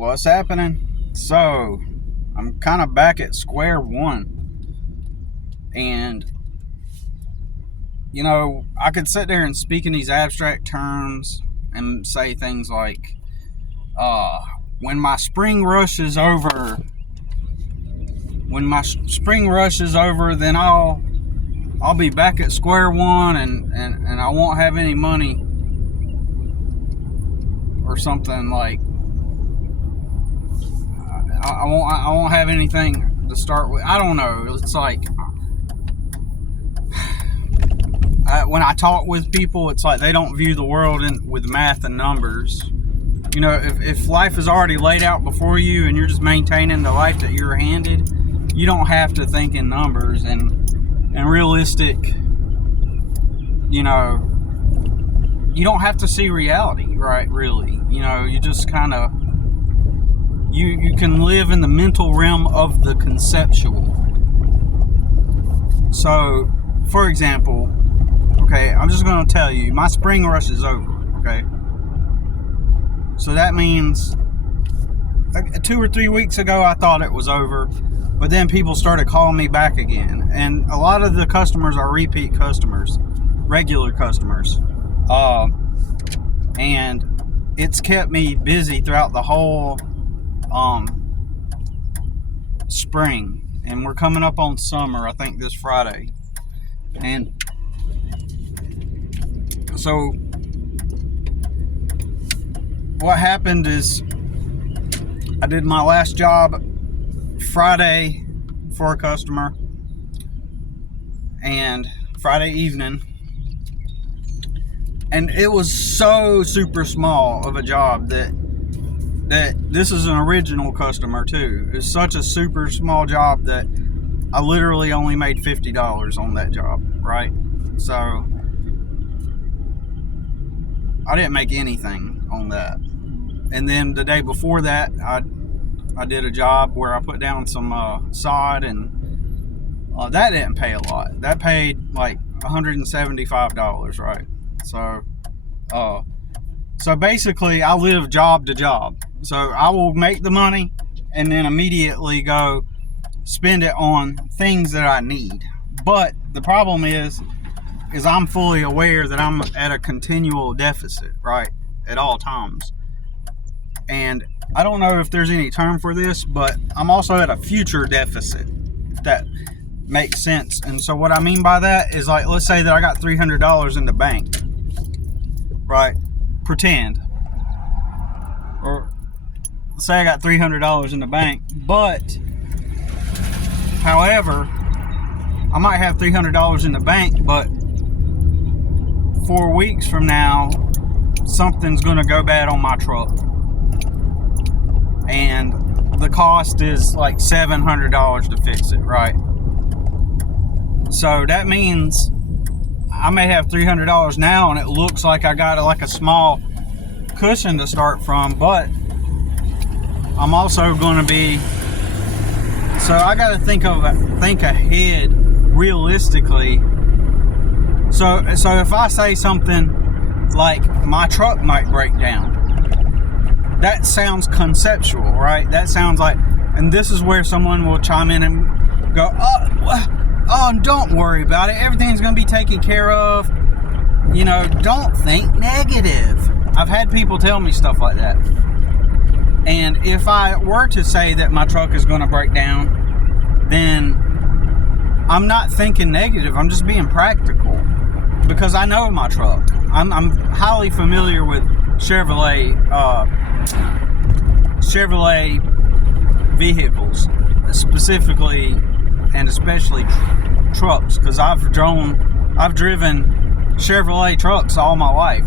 What's happening? So, I'm kind of back at square one. And, I could sit there and speak in these abstract terms and say things like, when my spring rush is over, then I'll be back at square one and I won't have any money or something like I won't have anything to start with. I don't know. It's like when I talk with people, it's like they don't view the world with math and numbers. If life is already laid out before you and you're just maintaining the life that you're handed, you don't have to think in numbers and realistic. You don't have to see reality, right? Really, you just kind of you can live in the mental realm of the conceptual. So, for example, okay, I'm just going to tell you, my spring rush is over, okay? So that means 2 or 3 weeks ago, I thought it was over, but then people started calling me back again. And a lot of the customers are repeat customers, regular customers. And it's kept me busy throughout the whole spring. And we're coming up on summer, I think, this Friday. And so what happened is I did my last job Friday for a customer, and Friday evening, and it was so super small of a job that this is an original customer too. It's such a super small job that I literally only made $50 on that job, right? So I didn't make anything on that. And then the day before that, I did a job where I put down some sod, and that didn't pay a lot. That paid like $175, right? So basically, I live job to job. So I will make the money and then immediately go spend it on things that I need. But the problem is I'm fully aware that I'm at a continual deficit, right, at all times. And I don't know if there's any term for this, but I'm also at a future deficit, if that makes sense. And so what I mean by that is, like, let's say that I got $300 in the bank, right? Pretend. Or let's say I got $300 in the bank, but however, I might have $300 in the bank, but 4 weeks from now, something's going to go bad on my truck. And the cost is like $700 to fix it, right? So that means I may have $300 now, and it looks like I got like a small cushion to start from, but I'm also going to be, so I got to think ahead realistically. So if I say something like my truck might break down, that sounds conceptual, right? That sounds like, and this is where someone will chime in and go, oh, don't worry about it. Everything's going to be taken care of. Don't think negative. I've had people tell me stuff like that. And if I were to say that my truck is going to break down, then I'm not thinking negative. I'm just being practical because I know my truck. I'm highly familiar with Chevrolet vehicles, specifically and especially trucks, because I've driven Chevrolet trucks all my life,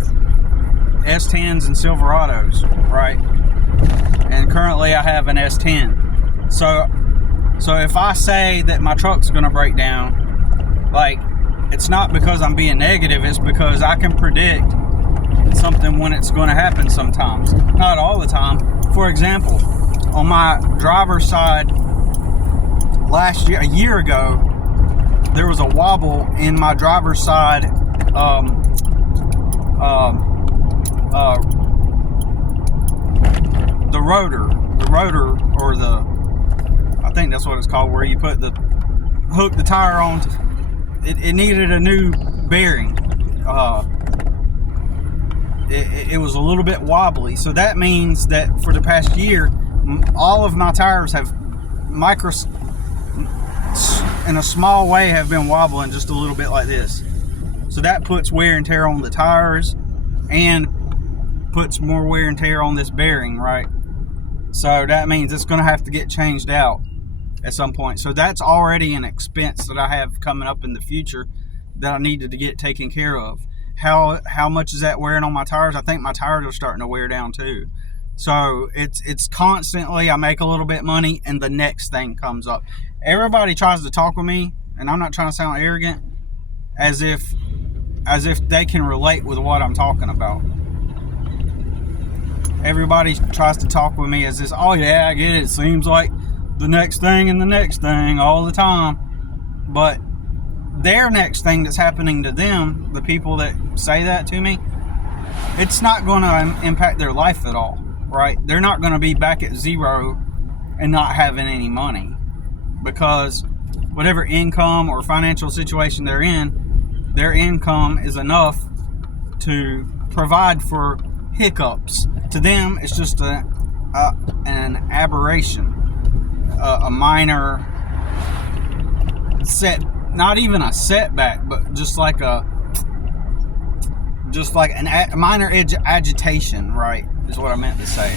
S10s and Silverados, right? And currently I have an S10. So if I say that my truck's going to break down, like, it's not because I'm being negative, it's because I can predict something when it's going to happen sometimes. Not all the time. For example, on my driver's side a year ago, there was a wobble in my driver's side the rotor, or I think that's what it's called, where you put hook the tire on. It needed a new bearing. It was a little bit wobbly, so that means that for the past year, all of my tires have in a small way have been wobbling just a little bit like this. So that puts wear and tear on the tires and puts more wear and tear on this bearing, right? So that means it's going to have to get changed out at some point. So that's already an expense that I have coming up in the future that I needed to get taken care of. How much is that wearing on my tires? I think my tires are starting to wear down too. So it's constantly, I make a little bit of money and the next thing comes up. Everybody tries to talk with me, and I'm not trying to sound arrogant, as if they can relate with what I'm talking about. Everybody tries to talk with me as this, oh yeah, I get it. It seems like the next thing and the next thing all the time. But their next thing that's happening to them, the people that say that to me, it's not going to impact their life at all, right? They're not going to be back at zero and not having any money, because whatever income or financial situation they're in, their income is enough to provide for hiccups. To them, it's just an aberration, a minor not even a setback, but just like a minor agitation, right, is what I meant to say.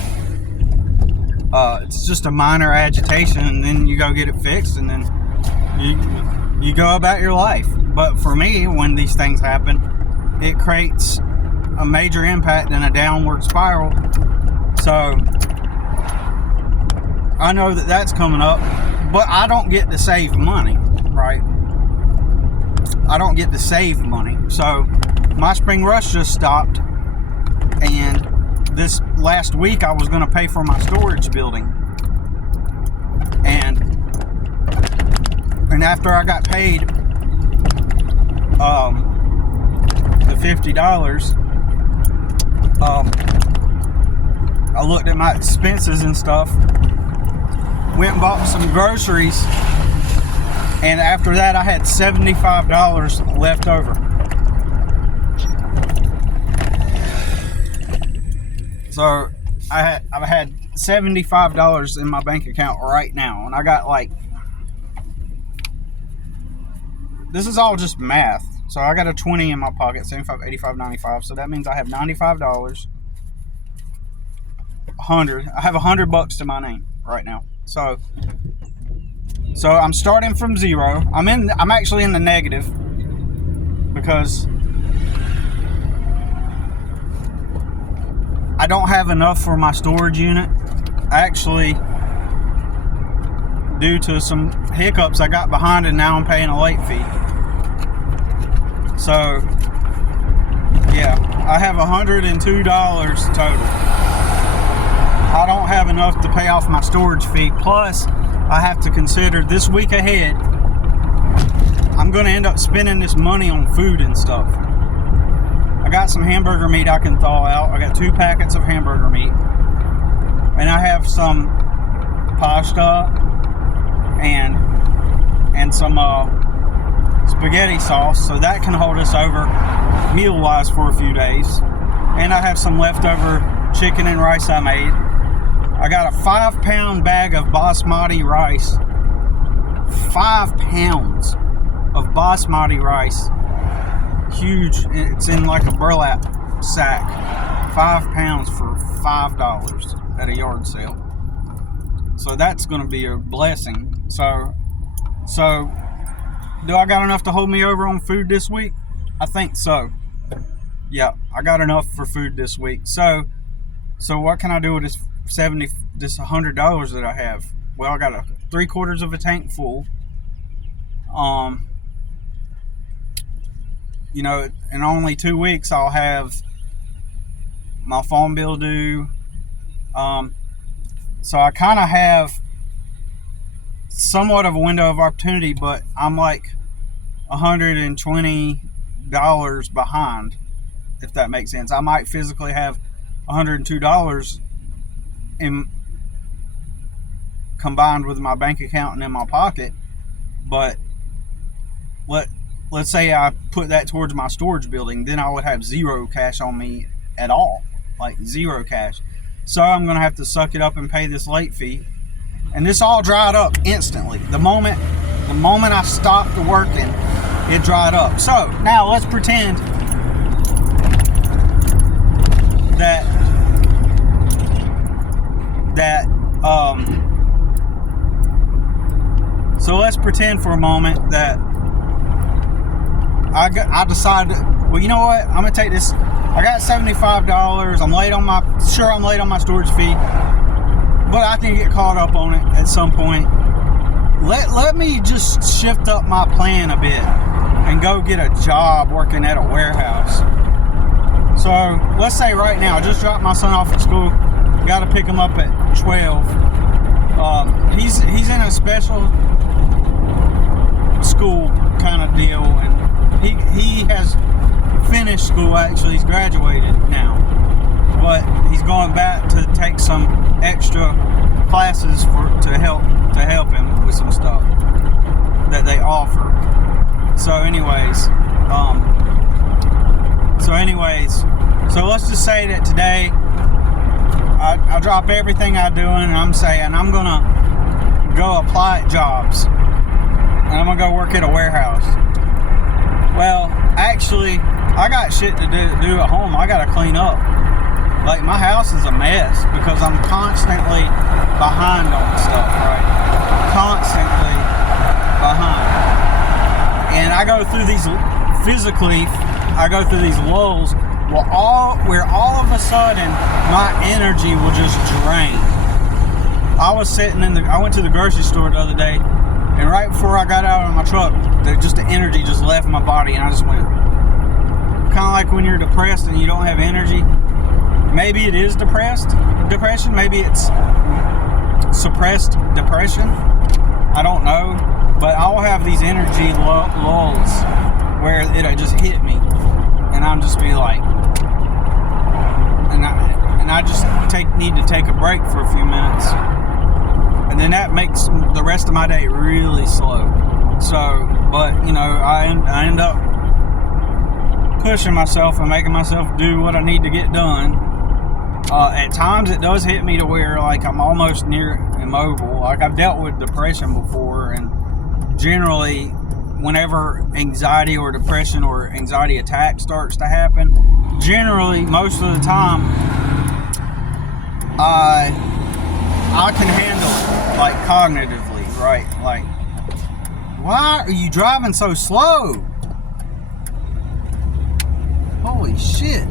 It's just a minor agitation, and then you go get it fixed, and then you go about your life. But for me, when these things happen, it creates a major impact and a downward spiral. So I know that that's coming up, but I don't get to save money, right? I don't get to save money. So my spring rush just stopped, and this last week I was going to pay for my storage building, and after I got paid the $50, I looked at my expenses and stuff, went and bought some groceries, and after that I had $75 left over. So I've had $75 in my bank account right now, and I got this is all just math. So I got a 20 in my pocket, 75, 85, 95. So that means I have $95, 100. I have $100 to my name right now. So I'm starting from zero. I'm actually in the negative, because I don't have enough for my storage unit. Actually, due to some hiccups, I got behind, and now I'm paying a late fee. So yeah, I have $102 total. I don't have enough to pay off my storage fee. Plus, I have to consider this week ahead, I'm going to end up spending this money on food and stuff. I got some hamburger meat I can thaw out. I got 2 packets of hamburger meat, and I have some pasta and some spaghetti sauce, so that can hold us over meal-wise for a few days. And I have some leftover chicken and rice I made. I got a 5-pound bag of basmati rice. 5 pounds of basmati rice. Huge. It's in like a burlap sack. 5 pounds for $5 at a yard sale. So that's going to be a blessing. So do I got enough to hold me over on food this week? I think so. Yeah, I got enough for food this week. So what can I do with this $100 that I have? Well, I got 3/4 of a tank full. In only 2 weeks I'll have my phone bill due. So I kind of have somewhat of a window of opportunity, but I'm like $120 behind, if that makes sense. I might physically have $102 in combined with my bank account and in my pocket. But let's say I put that towards my storage building, then I would have zero cash on me at all, like zero cash. So I'm going to have to suck it up and pay this late fee. And this all dried up instantly. The moment I stopped working, it dried up. So now let's pretend that so let's pretend for a moment that I decided, well, you know what? I'm gonna take this. I got $75. I'm late on my storage fee, but I can get caught up on it at some point. Let me just shift up my plan a bit and go get a job working at a warehouse. So let's say right now, I just dropped my son off at school. Got to pick him up at 12. He's in a special school kind of deal, and he has finished school. Actually, he's graduated now, but he's going back to take some extra classes to help him with some stuff that they offer. So so let's just say that today I drop everything I'm doing, and I'm saying I'm gonna go apply at jobs, and I'm gonna go work at a warehouse. Well, actually, I got shit to do at home. I gotta clean up. Like, my house is a mess because I'm constantly behind on stuff, right? Constantly behind. And I go through these lulls where all of a sudden my energy will just drain. I went to the grocery store the other day, and right before I got out of my truck, the energy just left my body, and I just went, kind of like when you're depressed and you don't have energy. Maybe it is depression. Maybe it's suppressed depression. I don't know. But I'll have these energy lulls where it just hit me. And I'll just be like, and I just need to take a break for a few minutes. And then that makes the rest of my day really slow. So, but, I end up pushing myself and making myself do what I need to get done. At times it does hit me to where, like, I'm almost near immobile. Like, I've dealt with depression before, and generally whenever anxiety or depression or anxiety attack starts to happen, generally most of the time I can handle it, like, cognitively, right? Like, why are you driving so slow? Holy shit.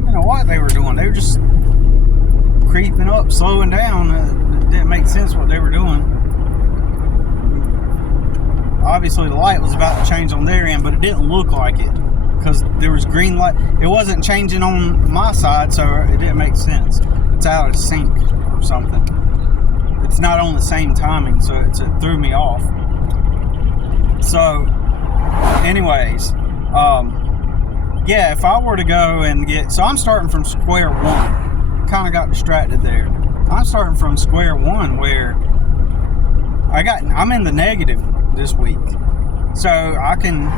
I don't know what they were doing. They were just creeping up, slowing down. It didn't make sense what they were doing. Obviously the light was about to change on their end, but it didn't look like it because there was green light. It wasn't changing on my side, so it didn't make sense. It's out of sync or something. It's not on the same timing, so it threw me off. So anyways, yeah, if I were to go and so I'm starting from square one. Kind of got distracted there. I'm starting from square one where I'm in the negative this week. So I can,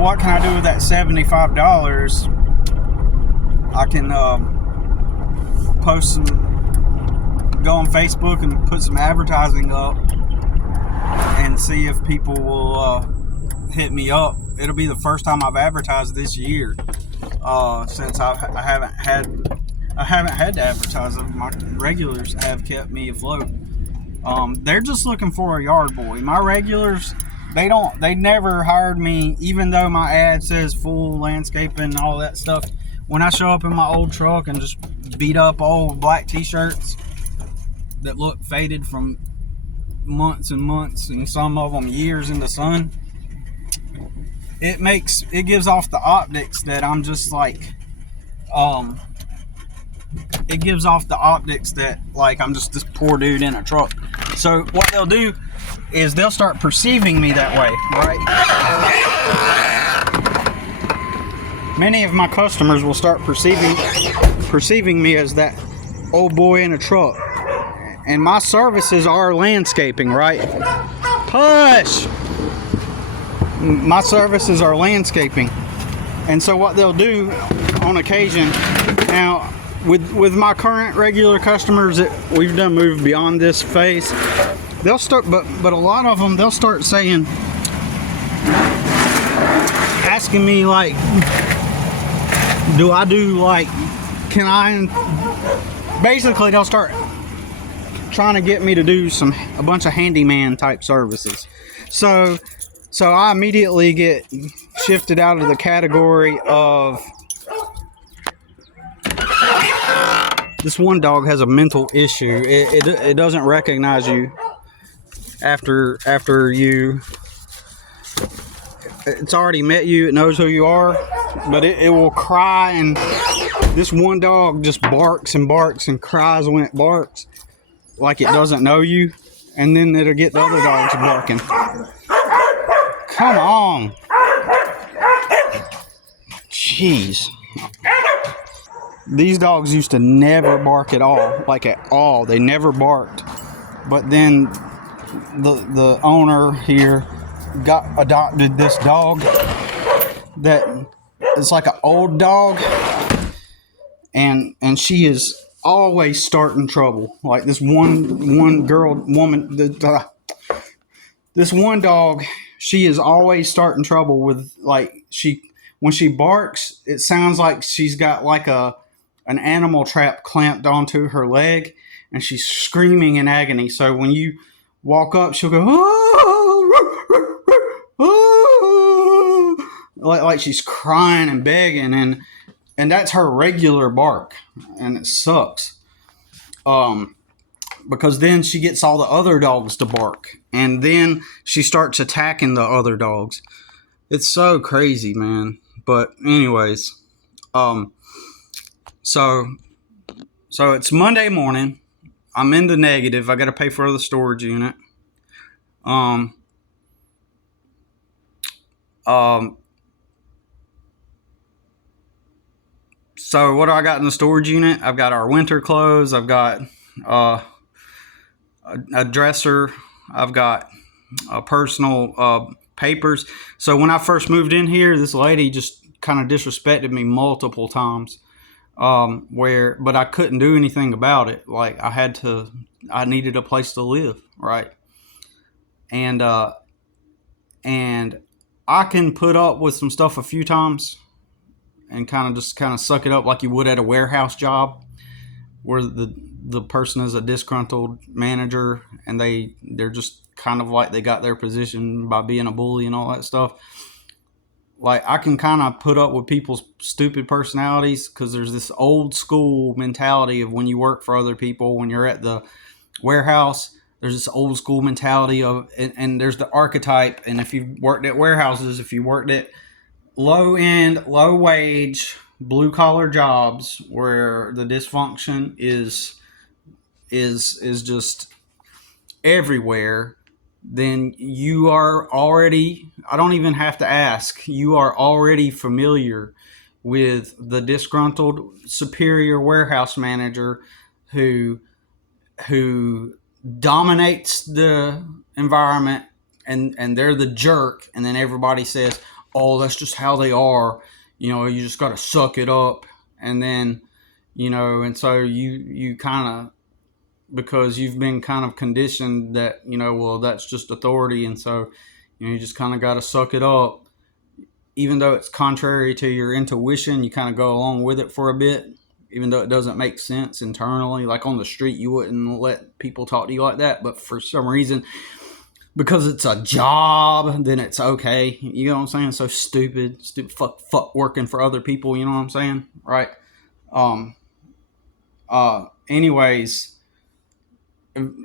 what can I do with that $75? I can go on Facebook and put some advertising up and see if people will hit me up. It'll be the first time I've advertised this year since I haven't had to advertise. My regulars have kept me afloat. They're just looking for a yard boy. My regulars, they never hired me, even though my ad says full landscaping and all that stuff. When I show up in my old truck and just beat up old black t-shirts that look faded from months and months, and some of them years in the sun, it gives off the optics that I'm just like, it gives off the optics that, like, I'm just this poor dude in a truck. So what they'll do is they'll start perceiving me that way, right? Many of my customers will start perceiving perceiving me as that old boy in a truck. And my services are landscaping, right? Hush! My services are landscaping. And so what they'll do on occasion, now with my current regular customers that we've done moved beyond this phase, they'll start, but a lot of them, they'll start saying, asking me like, do I do like, can I, basically they'll start trying to get me to do a bunch of handyman type services. So I immediately get shifted out of the category of, this one dog has a mental issue. It doesn't recognize you after you, it's already met you, it knows who you are, but it will cry, and this one dog just barks and barks and cries when it barks like it doesn't know you, and then it'll get the other dogs barking. Come on. Jeez. These dogs used to never bark at all, like at all. They never barked. But then the owner here adopted this dog that is like an old dog, and she is always starting trouble. Like this one this one dog, she is always starting trouble with, like, when she barks, it sounds like she's got like an animal trap clamped onto her leg, and she's screaming in agony. So when you walk up, she'll go, oh, oh, like she's crying and begging, and that's her regular bark, and it sucks. Because then she gets all the other dogs to bark, and then she starts attacking the other dogs. It's so crazy, man. But anyways, so it's Monday morning. I'm in the negative. I got to pay for the storage unit. So what do I got in the storage unit? I've got our winter clothes. I've got a dresser. I've got personal papers. So when I first moved in here, this lady just kind of disrespected me multiple times. But I couldn't do anything about it. Like I needed a place to live, right? And I can put up with some stuff a few times and kind of suck it up like you would at a warehouse job, where the person is a disgruntled manager and they're just kind of like they got their position by being a bully and all that stuff. Like, I can kind of put up with people's stupid personalities, because there's this old school mentality of when you work for other people, when you're at the warehouse, there's this old school mentality of, and there's the archetype. And if you've worked at warehouses, if you worked at low end, low wage, blue collar jobs where the dysfunction is just everywhere, then you are already, I don't even have to ask, you are already familiar with the disgruntled superior warehouse manager who dominates the environment, and they're the jerk, and then everybody says, oh, that's just how they are, you just got to suck it up. And then, and so you kind of, because you've been kind of conditioned that, well, that's just authority. And so, you just kind of got to suck it up. Even though it's contrary to your intuition, you kind of go along with it for a bit, even though it doesn't make sense internally. Like on the street, you wouldn't let people talk to you like that. But for some reason, because it's a job, then it's okay. You know what I'm saying? So stupid fuck working for other people. You know what I'm saying? Right. Anyways,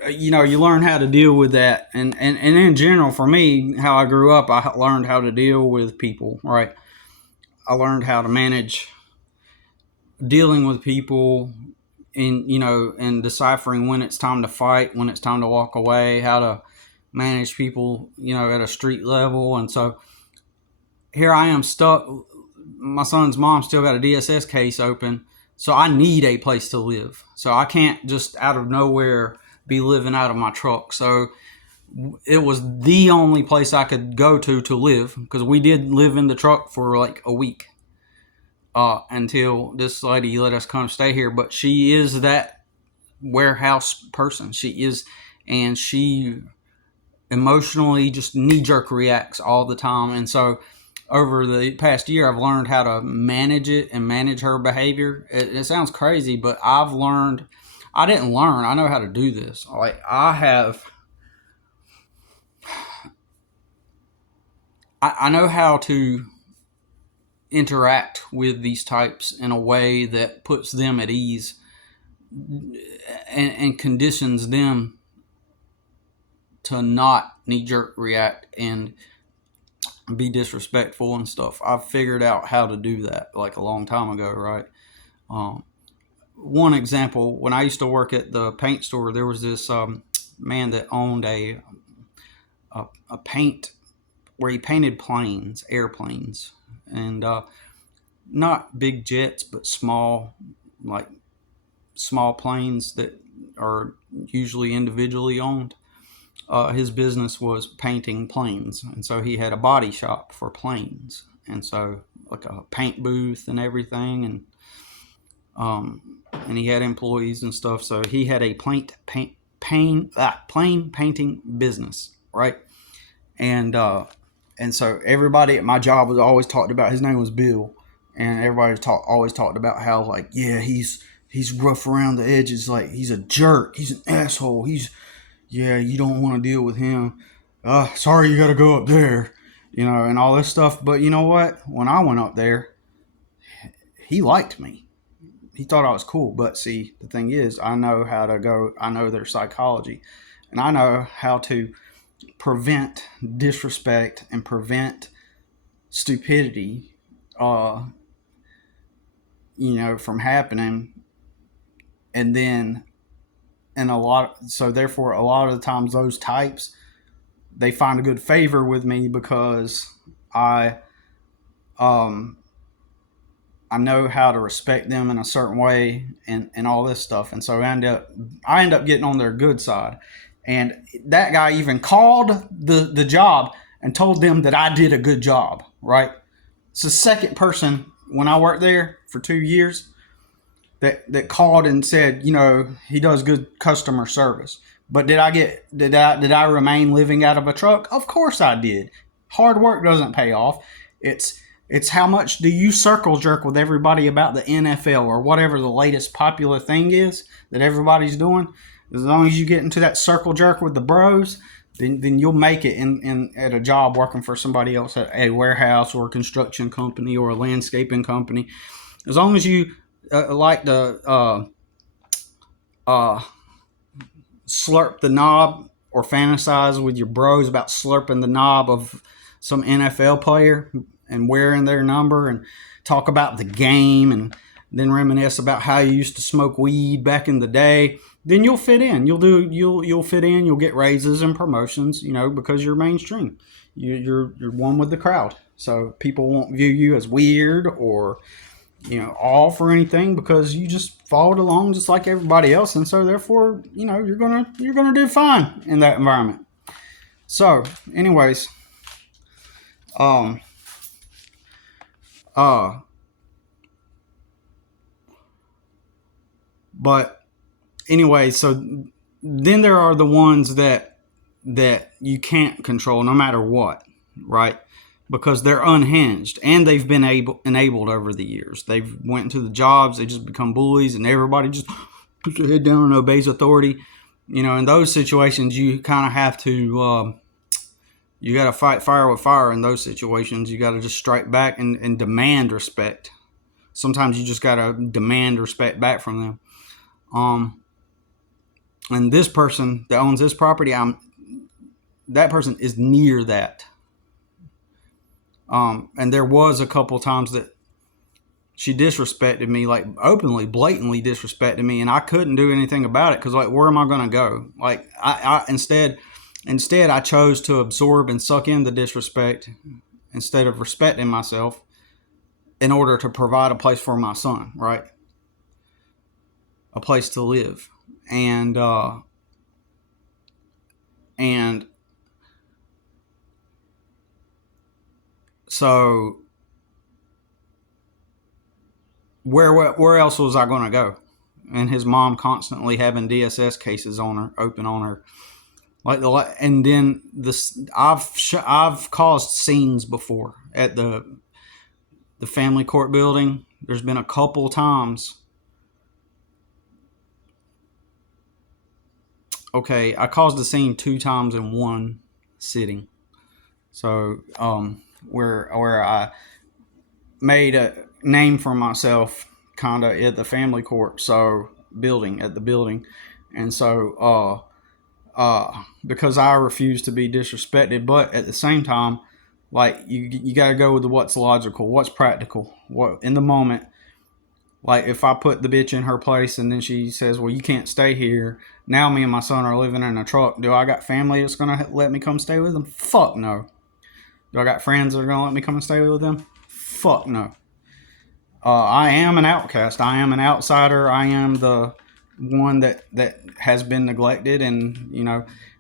you learn how to deal with that. And in general, for me, how I grew up, I learned how to deal with people, right? I learned how to manage dealing with people and deciphering when it's time to fight, when it's time to walk away, how to manage people, at a street level. And so here I am stuck. My son's mom still got a DSS case open. So I need a place to live. So I can't just out of nowhere be living out of my truck. So it was the only place I could go to live, because we did live in the truck for like a week until this lady let us come stay here. But she is that warehouse person. She is, and she emotionally just knee-jerk reacts all the time. And so over the past year, I've learned how to manage it and manage her behavior. It sounds crazy, but I didn't learn. I know how to do this. Like, I know how to interact with these types in a way that puts them at ease and conditions them to not knee-jerk react and be disrespectful and stuff. I've figured out how to do that like a long time ago, right? One example, when I used to work at the paint store, there was this man that owned a paint where he painted planes, airplanes, and not big jets, but small planes that are usually individually owned. His business was painting planes, and so he had a body shop for planes, and so like a paint booth and everything, and he had employees and stuff. So he had a plane painting business, right? And so everybody at my job was always talked about. His name was Bill, and everybody always talked about how, like, yeah, he's rough around the edges, like he's a jerk, he's an asshole, yeah, you don't want to deal with him. Sorry, you got to go up there, and all this stuff. But you know what? When I went up there, he liked me. He thought I was cool. But see, the thing is, I know how to go. I know their psychology, and I know how to prevent disrespect and prevent stupidity, from happening. And then, therefore, a lot of the times those types, they find a good favor with me because I know how to respect them in a certain way and all this stuff. And so I end up getting on their good side. And that guy even called the job and told them that I did a good job, right? It's the second person when I worked there for 2 years that called and said, he does good customer service. But did I remain living out of a truck? Of course I did. Hard work doesn't pay off. It's how much do you circle jerk with everybody about the NFL or whatever the latest popular thing is that everybody's doing. As long as you get into that circle jerk with the bros, then you'll make it in at a job working for somebody else at a warehouse or a construction company or a landscaping company. As long as you like to slurp the knob or fantasize with your bros about slurping the knob of some NFL player and wearing their number and talk about the game and then reminisce about how you used to smoke weed back in the day, then you'll fit in. You'll fit in. You'll get raises and promotions, because you're mainstream. You're one with the crowd. So people won't view you as weird or off or anything, because you just followed along just like everybody else, and so therefore, you're gonna do fine in that environment. So, anyways, but anyway, so then there are the ones that you can't control no matter what, right? Because they're unhinged and they've been enabled over the years. They've went into the jobs, they just become bullies, and everybody just puts their head down and obeys authority. In those situations, you kind of have to, you got to fight fire with fire in those situations. You got to just strike back and demand respect. Sometimes you just got to demand respect back from them. And this person that owns this property, that person is near that. And there was a couple times that she disrespected me, like openly, blatantly disrespected me, and I couldn't do anything about it because, like, where am I going to go? Like, I instead I chose to absorb and suck in the disrespect instead of respecting myself in order to provide a place for my son, right? a place to live. And so where else was I going to go? And his mom constantly having DSS cases on her, open on her, and then I've caused scenes before at the family court building. There's been a couple times. Okay, I caused a scene 2 times in one sitting. So where I made a name for myself kind of at the family court building, and so because I refuse to be disrespected, but at the same time, like you got to go with what's logical, what's practical, what in the moment. Like if I put the bitch in her place and then she says, "Well, you can't stay here." Now me and my son are living in a truck. Do I got family that's gonna let me come stay with them? Fuck no. Do I got friends that are gonna let me come and stay with them? Fuck no. I am an outcast. I am an outsider. I am the one that has been neglected, and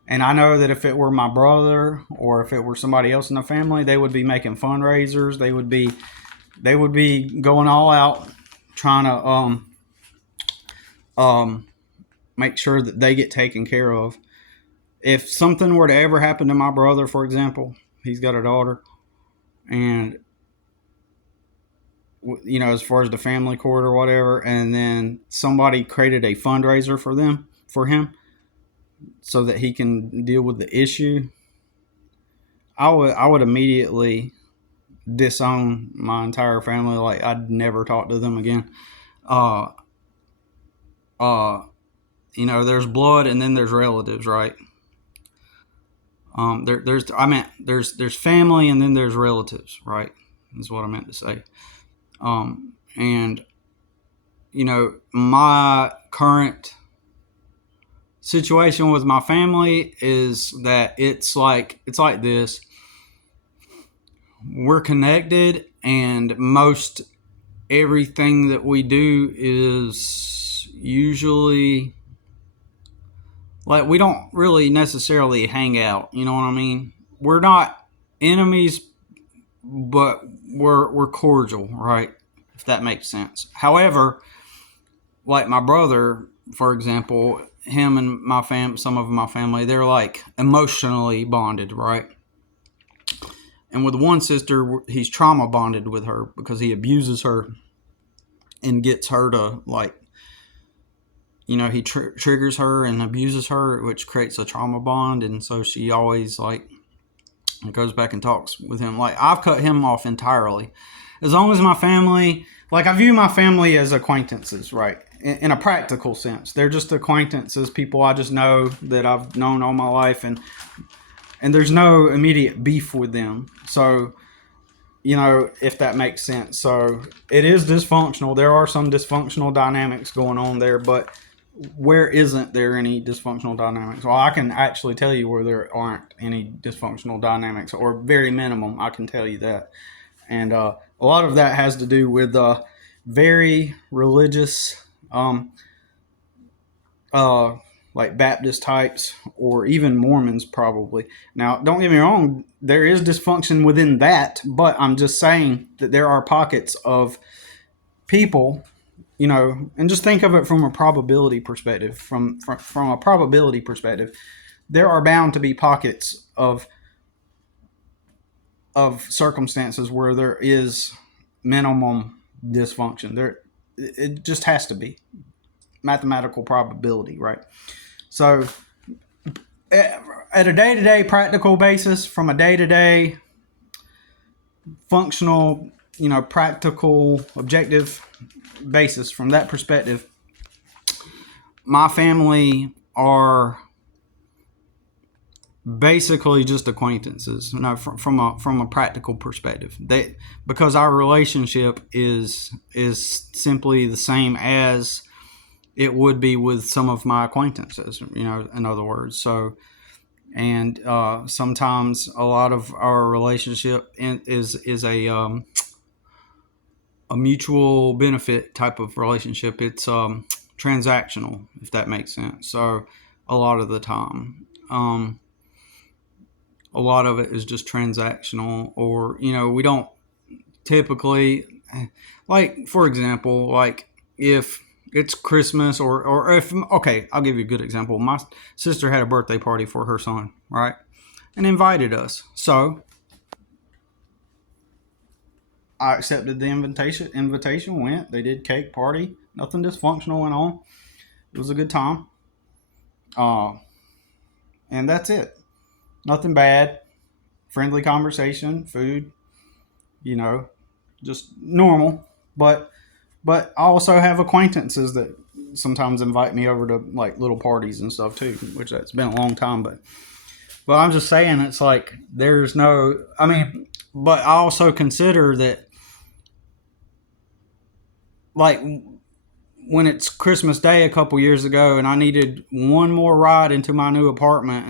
I know that if it were my brother or if it were somebody else in the family, they would be making fundraisers. They would be going all out trying to make sure that they get taken care of. If something were to ever happen to my brother, for example, he's got a daughter, and as far as the family court or whatever, and then somebody created a fundraiser for him so that he can deal with the issue, I would immediately disown my entire family. Like I'd never talk to them again. There's blood and then there's relatives, right? There's family and then there's relatives, right? Is what I meant to say. And my current situation with my family is that it's like this. We're connected, and most everything that we do is usually like we don't really necessarily hang out. You know what I mean? We're not enemies, but we're cordial, right? If that makes sense. However, like my brother, for example, him and some of my family, they're like emotionally bonded, right? And with one sister, he's trauma bonded with her because he abuses her and gets her to he triggers her and abuses her, which creates a trauma bond. And so she always goes back and talks with him. Like I've cut him off entirely. As long as my family, I view my family as acquaintances, right? In a practical sense, they're just acquaintances, people I just know that I've known all my life, and there's no immediate beef with them. So, if that makes sense. So it is dysfunctional. There are some dysfunctional dynamics going on there, but where isn't there any dysfunctional dynamics? Well, I can actually tell you where there aren't any dysfunctional dynamics, or very minimum. I can tell you that. And a lot of that has to do with very religious, like Baptist types, or even Mormons probably. Now, don't get me wrong, there is dysfunction within that, but I'm just saying that there are pockets of people, and just think of it from a probability perspective. From a probability perspective, there are bound to be pockets of circumstances where there is minimum dysfunction. It just has to be mathematical probability, right? So at a day-to-day practical basis, from a day-to-day functional, practical, objective basis, from that perspective, my family are basically just acquaintances. From a practical perspective, because our relationship is simply the same as it would be with some of my acquaintances, in other words. So, and sometimes a lot of our relationship is a mutual benefit type of relationship. It's transactional, if that makes sense. So a lot of the time, a lot of it is just transactional, or we don't typically, like, for example, like if it's Christmas, or if, okay, I'll give you a good example. My sister had a birthday party for her son, right, and invited us. So I accepted the invitation, went, they did cake, party, nothing dysfunctional went on. It was a good time. uh and that's it. Nothing bad. Friendly conversation, food, you know just normal. But I also have acquaintances that sometimes invite me over to like little parties and stuff too, which that's been a long time. But I'm just saying, it's like there's no, I mean, but I also consider that, like, when it's Christmas Day a couple years ago and I needed one more ride into my new apartment,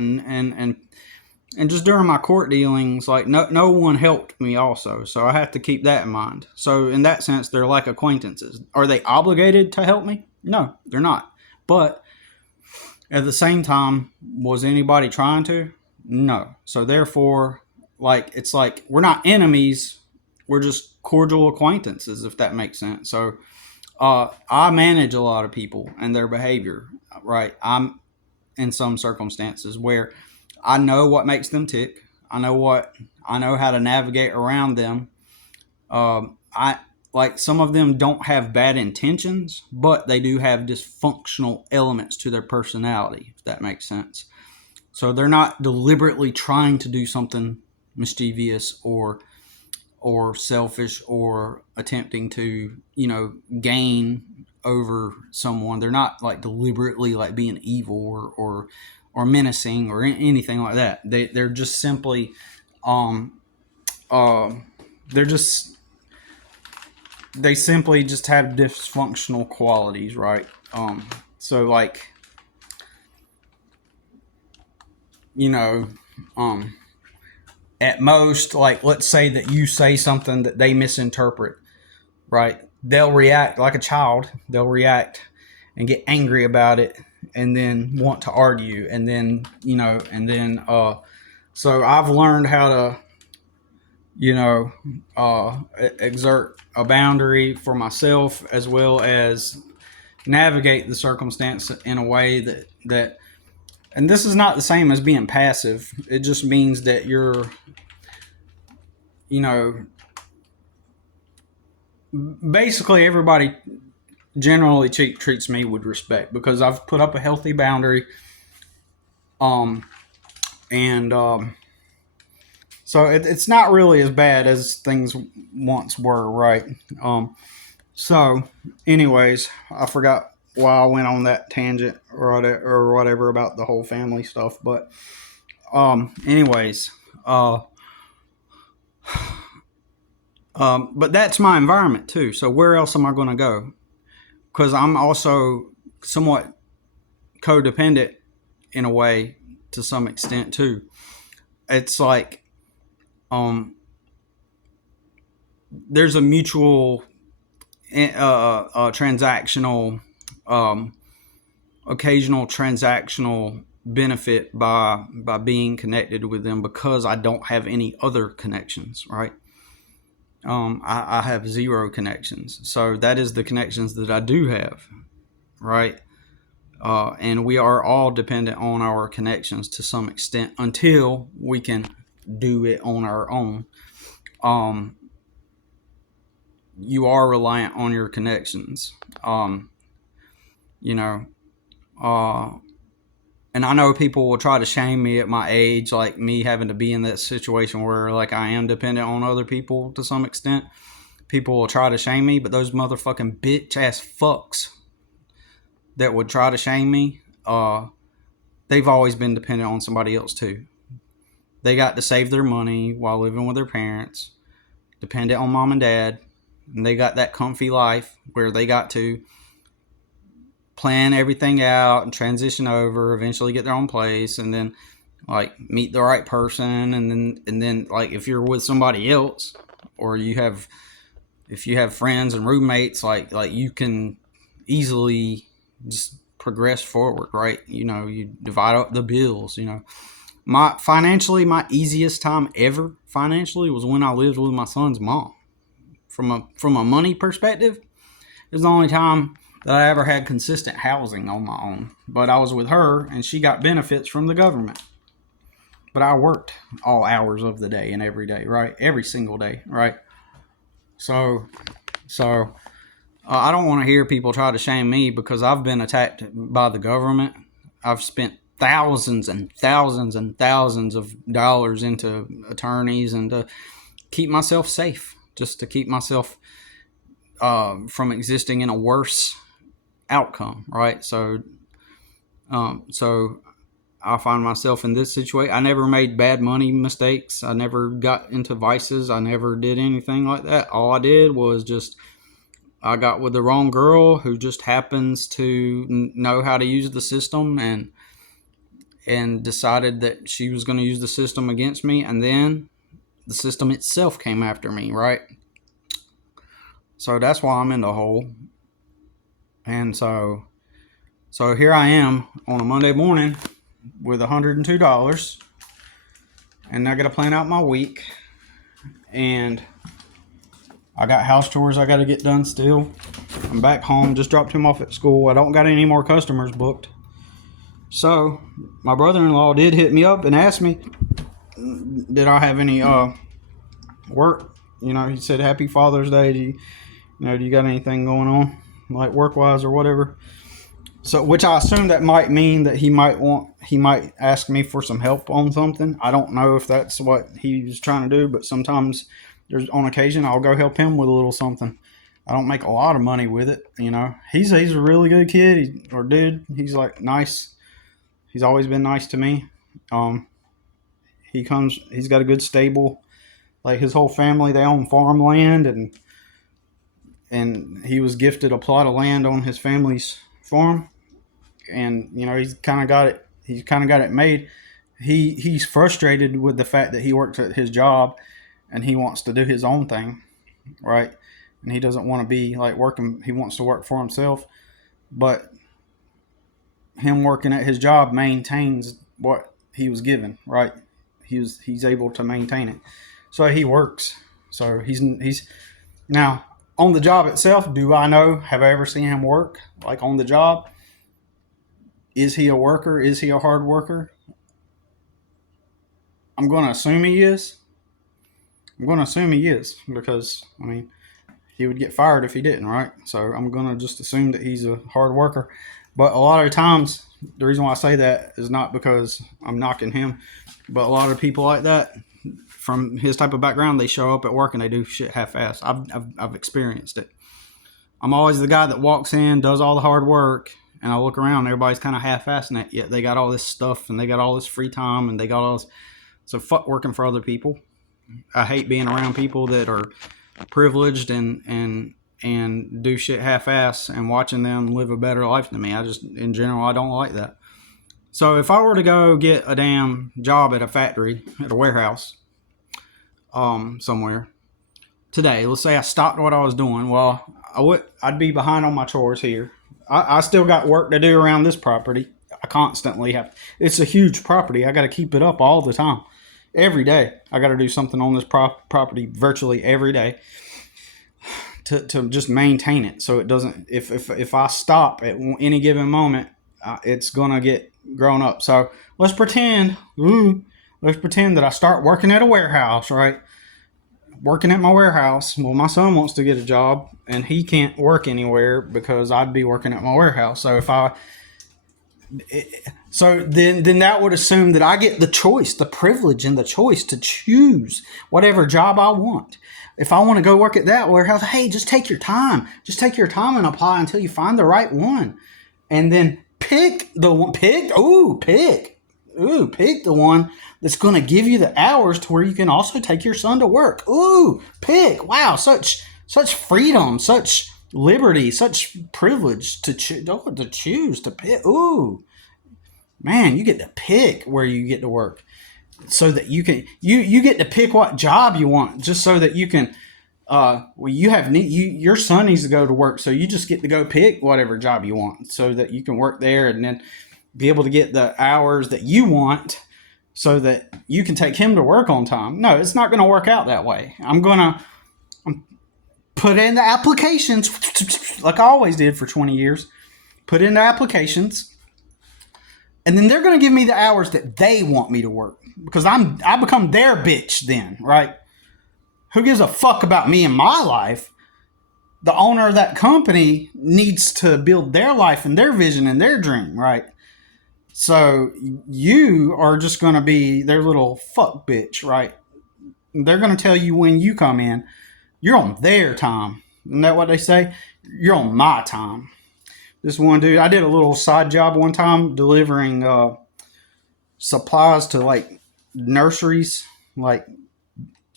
and just during my court dealings, like, no one helped me also, so I have to keep that in mind. So in that sense, they're like acquaintances. Are they obligated to help me? No, they're not. But at the same time, was anybody trying to? No. So therefore, like, it's like we're not enemies, we're just cordial acquaintances, if that makes sense. So I manage a lot of people and their behavior, right? I'm in some circumstances where I know what makes them tick. I know how to navigate around them. I like, some of them don't have bad intentions, but they do have dysfunctional elements to their personality, if that makes sense. So they're not deliberately trying to do something mischievous or selfish or attempting to, gain over someone. They're not like deliberately like being evil or menacing or anything like that. They're just simply um uh they're just they simply just have dysfunctional qualities, right? So like, you know um at most, like, let's say that you say something that they misinterpret, right? They'll react like a child. They'll react and get angry about it, and then want to argue, and then so I've learned how to, exert a boundary for myself, as well as navigate the circumstance in a way that and this is not the same as being passive. It just means that you're, you know basically everybody generally treats me with respect because I've put up a healthy boundary. um and So it's not really as bad as things once were, right? So, anyways, I forgot why I went on that tangent or whatever about the whole family stuff. But, anyways, but that's my environment too. So where else am I going to go? Because I'm also somewhat codependent in a way, to some extent too. It's like, there's a mutual transactional, occasional transactional benefit by being connected with them, because I don't have any other connections, right? I have zero connections, so that is the connections that I do have, right? And we are all dependent on our connections to some extent until we can do it on our own. You are reliant on your connections. You know, and I know people will try to shame me at my age, like me having to be in that situation where, like, I am dependent on other people to some extent. People will try to shame me, but those motherfucking bitch ass fucks that would try to shame me, they've always been dependent on somebody else too. They got to save their money while living with their parents, dependent on mom and dad, and they got that comfy life where they got to plan everything out and transition over, eventually get their own place, and then like meet the right person, and then like if you're with somebody else, or if you have friends and roommates, like you can easily just progress forward, right? You divide up the bills. My easiest time ever financially was when I lived with my son's mom. From a money perspective, it was the only time that I ever had consistent housing on my own. But I was with her, and she got benefits from the government. But I worked all hours of the day and every day, right? Every single day, right? So I don't want to hear people try to shame me because I've been attacked by the government. I've spent thousands and thousands and thousands of dollars into attorneys and to keep myself safe, just to keep myself from existing in a worse outcome, right? So I find myself in this situation. I never made bad money mistakes. I never got into vices. I never did anything like that. All I did was I got with the wrong girl who just happens to know how to use the system and decided that she was going to use the system against me. And then the system itself came after me, right? So that's why I'm in the hole. And so here I am on a Monday morning with $102, and I got to plan out my week, and I got house chores I got to get done still. I'm back home, just dropped him off at school. I don't got any more customers booked. So my brother-in-law did hit me up and ask me, did I have any work? He said, Happy Father's Day. Do you got anything going on, like work-wise or whatever? So, which I assume that might mean that he might ask me for some help on something. I don't know if that's what he was trying to do, but sometimes on occasion I'll go help him with a little something. I don't make a lot of money with it, He's a really good kid, dude. He's like nice. He's always been nice to me. He's got a good stable, like his whole family, they own farmland, and he was gifted a plot of land on his family's farm, and he's kind of got it made. He's frustrated with the fact that he works at his job and he wants to do his own thing, right? And he doesn't want to be like working. He wants to work for himself, but him working at his job maintains what he was given, right? He's able to maintain it, so he works. So he's now on the job itself. Do I know? Have I ever seen him work like on the job? Is he a worker? Is he a hard worker? I'm going to assume he is. Because he would get fired if he didn't, right? So I'm going to just assume that he's a hard worker. But a lot of times, the reason why I say that is not because I'm knocking him, but a lot of people like that, from his type of background, they show up at work and they do shit half-assed. I've experienced it. I'm always the guy that walks in, does all the hard work, and I look around and everybody's kind of half-assing it, yet they got all this stuff and they got all this free time and they got all this. So fuck working for other people. I hate being around people that are privileged and do shit half-ass and watching them live a better life than me. In general, I don't like that. So if I were to go get a damn job at a factory, at a warehouse, somewhere today, let's say I stopped what I was doing, well, I'd be behind on my chores here. I still got work to do around this property. I constantly have. It's a huge property. I got to keep it up all the time. Every day, I got to do something on this property virtually every day to just maintain it, so it doesn't. If I stop at any given moment, it's gonna get grown up. So let's pretend that I start working at a warehouse, right? Working at my warehouse. Well, my son wants to get a job, and he can't work anywhere because I'd be working at my warehouse. So then that would assume that I get the choice, the privilege and the choice to choose whatever job I want. If I want to go work at that warehouse, hey, just take your time. Just take your time and apply until you find the right one. And then pick the one that's going to give you the hours to where you can also take your son to work. Pick. Wow, such freedom, such liberty, such privilege to choose to pick. Man, you get to pick where you get to work, so that you get to pick what job you want, just so that you can well, your son needs to go to work, so you just get to go pick whatever job you want, so that you can work there and then be able to get the hours that you want, so that you can take him to work on time. No, it's not going to work out that way. I'm put in the applications like I always did for 20 years. Put in the applications, and then they're going to give me the hours that they want me to work, because I become their bitch then, right? Who gives a fuck about me and my life? The owner of that company needs to build their life and their vision and their dream, right? So you are just going to be their little fuck bitch, right? They're going to tell you when you come in, you're on their time. Isn't that what they say? You're on my time. This one dude, I did a little side job one time delivering supplies to like nurseries, like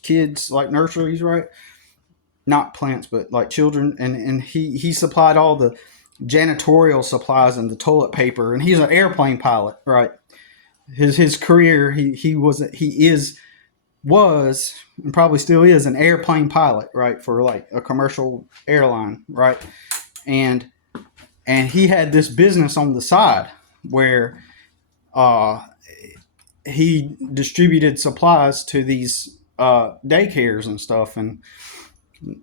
kids, like nurseries, right? Not plants, but like children. And he supplied all the janitorial supplies and the toilet paper. And he's an airplane pilot, right? His career, he was and probably still is an airplane pilot, right? For like a commercial airline, right? And he had this business on the side where he distributed supplies to these daycares and stuff and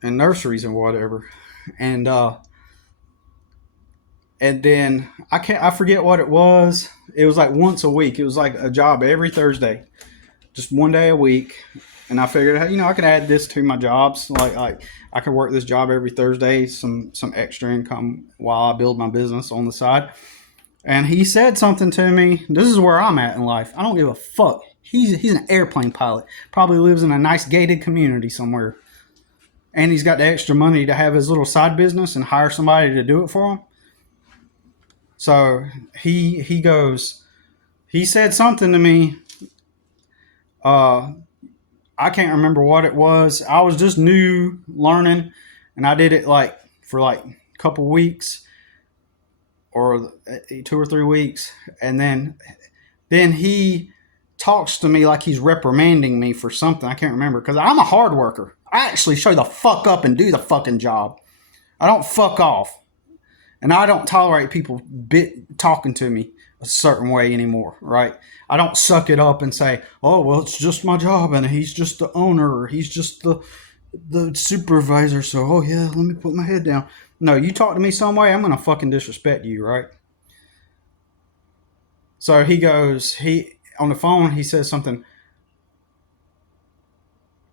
nurseries and whatever. And then I forget what it was. It was like once a week. It was like a job every Thursday, just one day a week. And I figured, I could add this to my jobs. Like I could work this job every Thursday, some extra income while I build my business on the side. And he said something to me. This is where I'm at in life. I don't give a fuck. He's an airplane pilot. Probably lives in a nice gated community somewhere. And he's got the extra money to have his little side business and hire somebody to do it for him. So he said something to me. I can't remember what it was. I was just new learning, and I did it for a couple weeks or 2 or 3 weeks. And then he talks to me like he's reprimanding me for something. I can't remember, because I'm a hard worker. I actually show the fuck up and do the fucking job. I don't fuck off. And I don't tolerate people talking to me a certain way anymore, right? I don't suck it up and say, oh, well, it's just my job and he's just the owner or he's just the supervisor. So, oh, yeah, let me put my head down. No, you talk to me some way, I'm going to fucking disrespect you, right? So on the phone, he says something.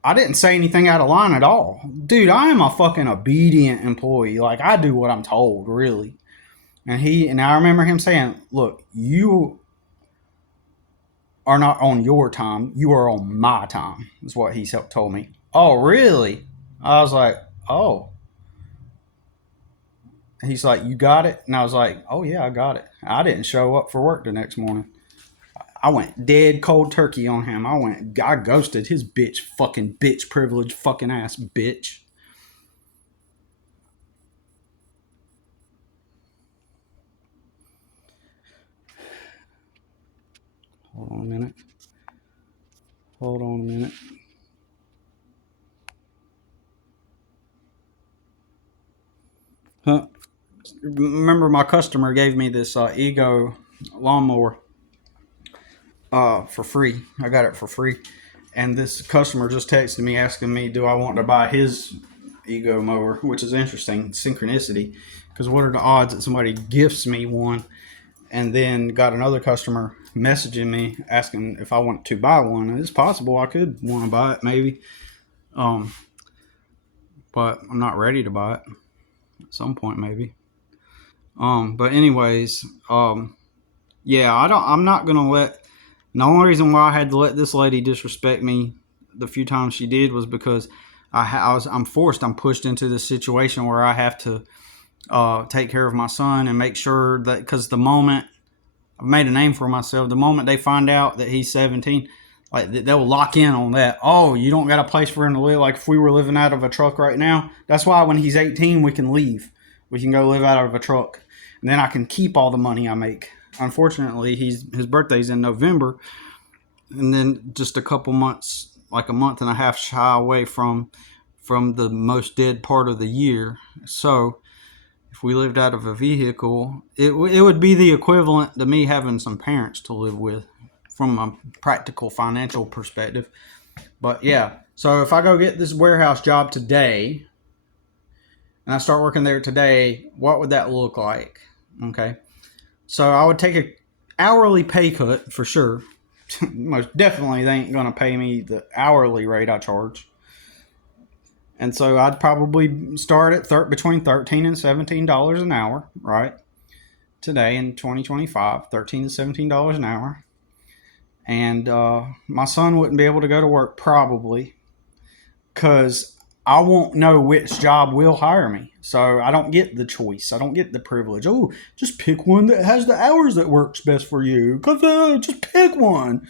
I didn't say anything out of line at all. Dude, I am a fucking obedient employee. Like, I do what I'm told, really. And I remember him saying, look, you are not on your time. You are on my time, is what he told me. Oh, really? I was like, oh. He's like, you got it? And I was like, oh, yeah, I got it. I didn't show up for work the next morning. I went dead cold turkey on him. I ghosted his fucking bitch privilege fucking ass bitch. Hold on a minute. Huh? Remember, my customer gave me this Ego lawnmower for free. I got it for free. And this customer just texted me asking me, do I want to buy his Ego mower, which is interesting, synchronicity. Because what are the odds that somebody gifts me one and then got another customer messaging me asking if I want to buy one? It's possible I could want to buy it, maybe. But I'm not ready to buy it. At some point, maybe. But anyways, yeah, I'm not going to let... The only reason why I had to let this lady disrespect me the few times she did was because I'm pushed into this situation where I have to take care of my son and make sure that, because the moment I've made a name for myself, the moment they find out that he's 17, like they'll lock in on that. Oh, you don't got a place for him to live. Like if we were living out of a truck right now, that's why when he's 18, we can leave. We can go live out of a truck, and then I can keep all the money I make. Unfortunately, his birthday's in November, and then just a couple months, like a month and a half shy away from from the most dead part of the year. So if we lived out of a vehicle, it would be the equivalent to me having some parents to live with from a practical financial perspective. But yeah, so if I go get this warehouse job today and I start working there today, what would that look like? Okay. So I would take a hourly pay cut for sure. Most definitely they ain't going to pay me the hourly rate I charge. And so I'd probably start at between $13 and $17 an hour, right? Today in 2025, $13 to $17 an hour. And my son wouldn't be able to go to work probably because I won't know which job will hire me. So I don't get the choice. I don't get the privilege. Oh, just pick one that has the hours that works best for you. Just pick one.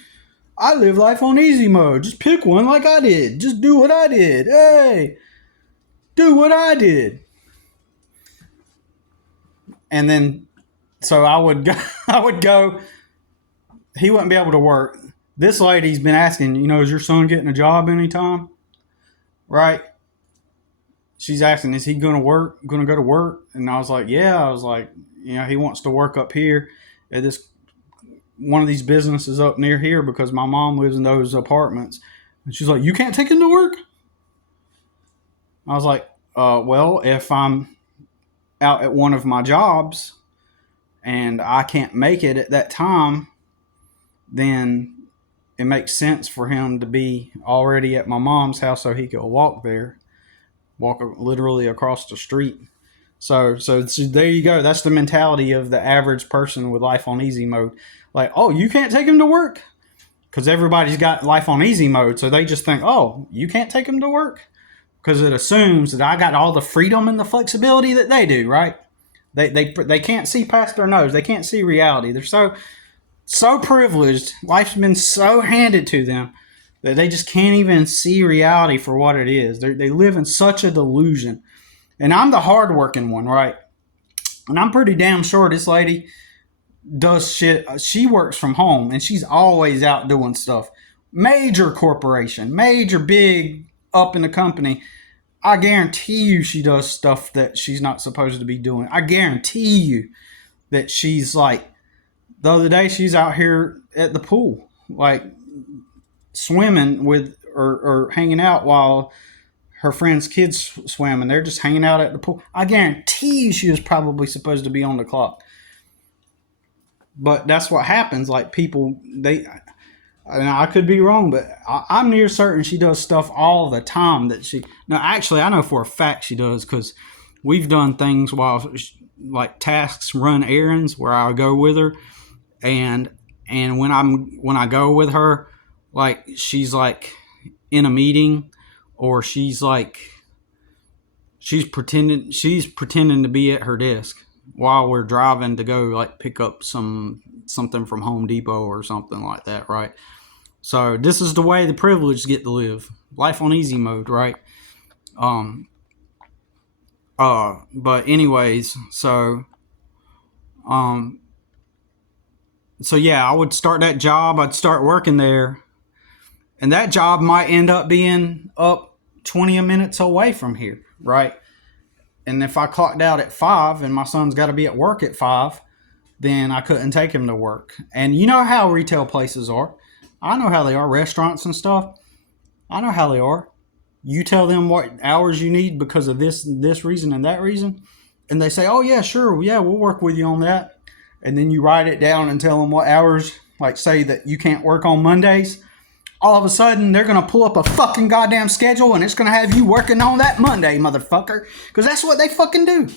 I live life on easy mode. Just pick one like I did. Just do what I did. Hey, do what I did. And then, so I would go, he wouldn't be able to work. This lady's been asking, is your son getting a job anytime? Right? She's asking, is he going to go to work? And I was like, yeah. I was like, he wants to work up here at one of these businesses up near here because my mom lives in those apartments. And she's like, you can't take him to work? I was like, well, if I'm out at one of my jobs and I can't make it at that time, then it makes sense for him to be already at my mom's house so he could walk literally across the street. So there you go. That's the mentality of the average person with life on easy mode. Like, oh, you can't take him to work? Because everybody's got life on easy mode. So they just think, oh, you can't take him to work? Because it assumes that I got all the freedom and the flexibility that they do, right? They can't see past their nose. They can't see reality. They're so privileged. Life's been so handed to them that they just can't even see reality for what it is. They live in such a delusion. And I'm the hardworking one, right? And I'm pretty damn sure this lady does shit. She works from home and she's always out doing stuff. Major corporation, major big up in the company. I guarantee you she does stuff that she's not supposed to be doing. I guarantee you that she's like, the other day she's out here at the pool, like swimming with or hanging out while her friend's kids swim and they're just hanging out at the pool. I guarantee you she was probably supposed to be on the clock. But that's what happens. Like people, and I could be wrong, but I'm near certain she does stuff all the time actually, I know for a fact she does because we've done things like tasks, run errands where I'll go with her. And when I go with her, like she's like in a meeting or she's pretending to be at her desk while we're driving to go like pick up something from Home Depot or something like that, right? So this is the way the privileged get to live. Life on easy mode, right? But anyways, so yeah, I would start that job. I'd start working there. And that job might end up being up 20 minutes away from here, right? And if I clocked out at 5 and my son's got to be at work at 5, then I couldn't take him to work. And you know how retail places are. I know how they are, restaurants and stuff. I know how they are. You tell them what hours you need because of this reason and that reason. And they say, oh, yeah, sure. Yeah, we'll work with you on that. And then you write it down and tell them what hours, like say that you can't work on Mondays. All of a sudden, they're going to pull up a fucking goddamn schedule and it's going to have you working on that Monday, motherfucker. Because that's what they fucking do.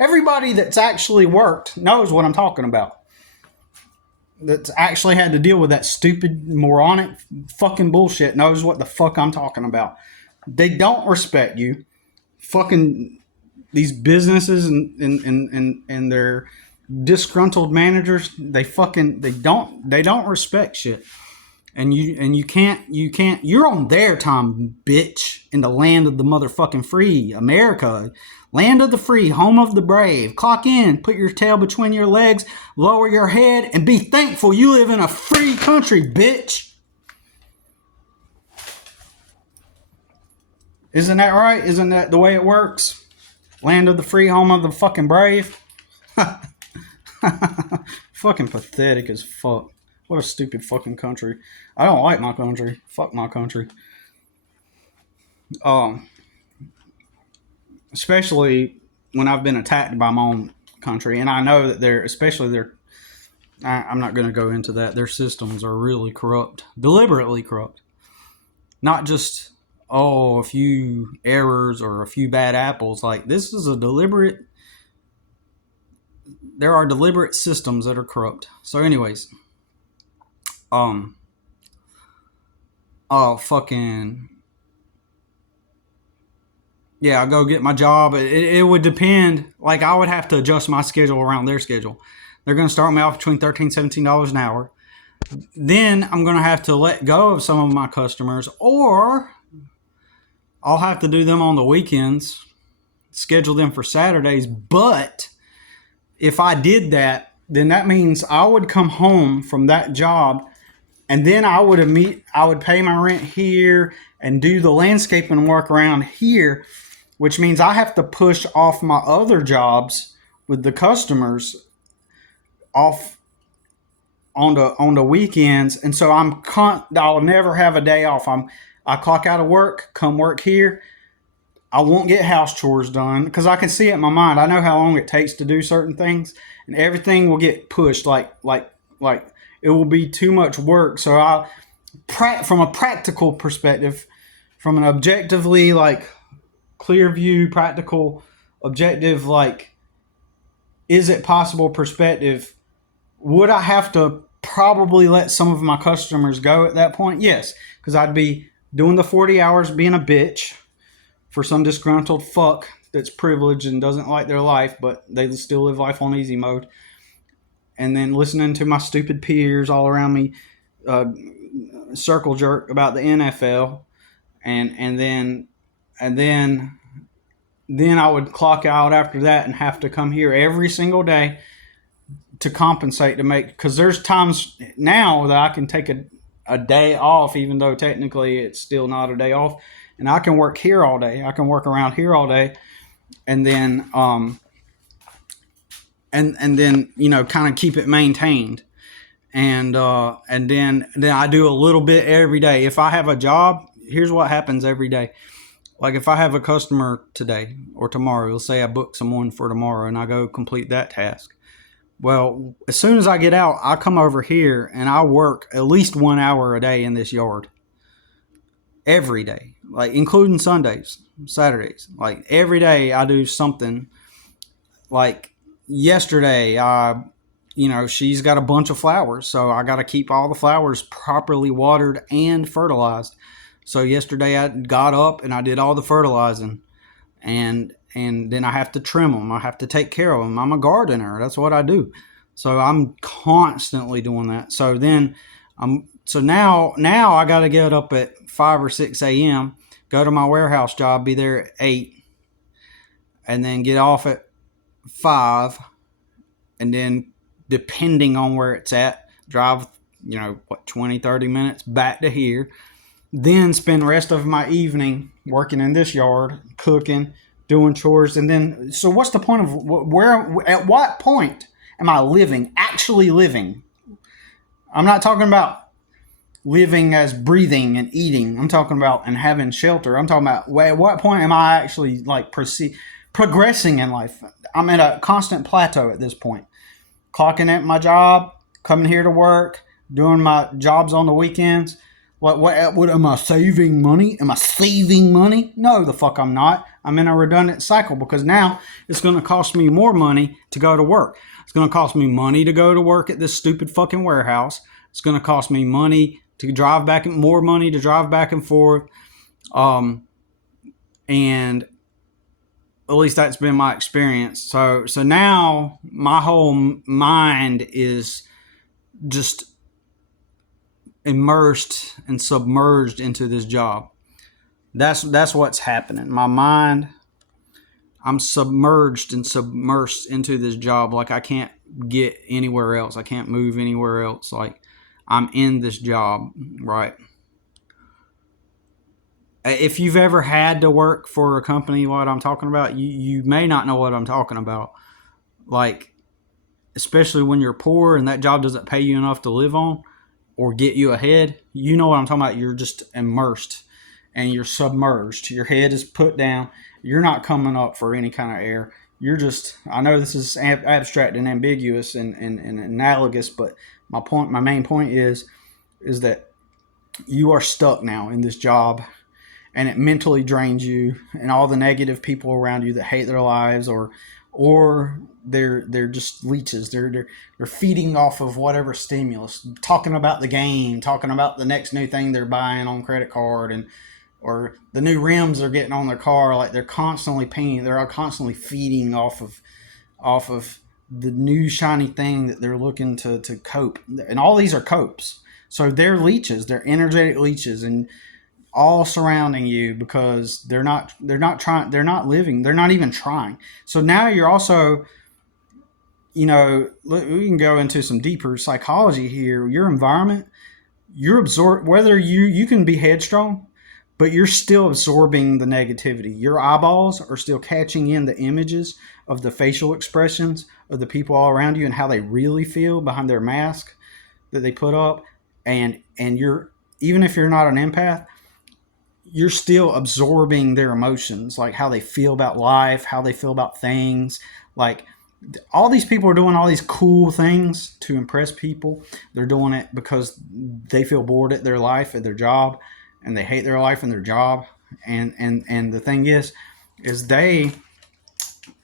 Everybody that's actually worked knows what I'm talking about. That's actually had to deal with that stupid, moronic fucking bullshit knows what the fuck I'm talking about. They don't respect you. Fucking these businesses and their disgruntled managers, they don't respect shit. And you can't, you're on their time, bitch, in the land of the motherfucking free, America, land of the free, home of the brave. Clock in, put your tail between your legs, lower your head, and be thankful you live in a free country, bitch. Isn't that right? Isn't that the way it works? Land of the free, home of the fucking brave. Fucking pathetic as fuck. What a stupid fucking country. I don't like my country. Fuck my country. Um, Especially when I've been attacked by my own country, and I know that I'm not going to go into that. Their systems are really corrupt, deliberately corrupt. Not just a few errors or a few bad apples. Like this is a deliberate. There are deliberate systems that are corrupt. So, anyways, fucking yeah, I go get my job. It would depend. Like I would have to adjust my schedule around their schedule. They're going to start me off between $13, $17 an hour. Then I'm going to have to let go of some of my customers, or I'll have to do them on the weekends, schedule them for Saturdays. But if I did that, then that means I would come home from that job, and then I would pay my rent here and do the landscaping work around here, which means I have to push off my other jobs with the customers off on the weekends, and so I'll never have a day off. I clock out of work, come work here. I won't get house chores done because I can see it in my mind. I know how long it takes to do certain things, and everything will get pushed. Like it will be too much work. So from a practical perspective, from an objectively like clear view, practical, objective, like is it possible perspective, would I have to probably let some of my customers go at that point? Yes, because I'd be doing the 40 hours being a bitch for some disgruntled fuck that's privileged and doesn't like their life, but they still live life on easy mode. And then listening to my stupid peers all around me circle jerk about the NFL, and then I would clock out after that and have to come here every single day to compensate to make, because there's times now that I can take a day off, even though technically it's still not a day off, and I can work here all day. I can work around here all day, and then and then kind of keep it maintained, and then I do a little bit every day. If I have a job, here's what happens every day. Like if I have a customer today or tomorrow, let's say I book someone for tomorrow and I go complete that task. Well, as soon as I get out, I come over here and I work at least 1 hour a day in this yard. Every day, like including Sundays, Saturdays. Like every day I do something. Like yesterday, she's got a bunch of flowers, so I got to keep all the flowers properly watered and fertilized. So yesterday I got up and I did all the fertilizing, and then I have to trim them. I have to take care of them. I'm a gardener. That's what I do. So I'm constantly doing that. So then now I got to get up at 5 or 6 a.m., go to my warehouse job, be there at 8, and then get off at 5, and then depending on where it's at, drive 20, 30 minutes back to here, then spend the rest of my evening working in this yard, cooking, doing chores. And then, so what's the point of at what point am I actually living? I'm not talking about living as breathing and eating. I'm talking about and having shelter. I'm talking about at what point am I actually like progressing in life? I'm at a constant plateau at this point. Clocking at my job, coming here to work, doing my jobs on the weekends. What am I saving money? Am I saving money? No, the fuck I'm not. I'm in a redundant cycle because now it's going to cost me more money to go to work. It's going to cost me money to go to work at this stupid fucking warehouse. It's going to cost me money to drive back and more money to drive back and forth. And at least that's been my experience. So now my whole mind is just immersed and submerged into this job. That's what's happening. My mind, I'm submerged and submersed into this job. Like I can't get anywhere else. I can't move anywhere else. Like I'm in this job, right? If you've ever had to work for a company, what I'm talking about, you may not know what I'm talking about. Like, especially when you're poor and that job doesn't pay you enough to live on or get you ahead, you know what I'm talking about. You're just immersed and you're submerged. Your head is put down. You're not coming up for any kind of air. You're just, I know this is abstract and ambiguous and analogous, but my main point is that you are stuck now in this job, and it mentally drains you, and all the negative people around you that hate their lives, or they're just leeches. They're feeding off of whatever stimulus, talking about the game, talking about the next new thing they're buying on credit card, and or the new rims they're getting on their car. Like, they're constantly pinging. They're constantly feeding off of the new shiny thing that they're looking to cope. And all these are copes. So they're leeches. They're energetic leeches, and all surrounding you because they're not trying. They're not living. They're not even trying. So now you're also, we can go into some deeper psychology here. Your environment, you're absorb. Whether you can be headstrong, but you're still absorbing the negativity. Your eyeballs are still catching in the images of the facial expressions of the people all around you and how they really feel behind their mask that they put up. And you're, even if you're not an empath, you're still absorbing their emotions, like how they feel about life, how they feel about things. Like, all these people are doing all these cool things to impress people. They're doing it because they feel bored at their life, at their job, and they hate their life and their job. And the thing is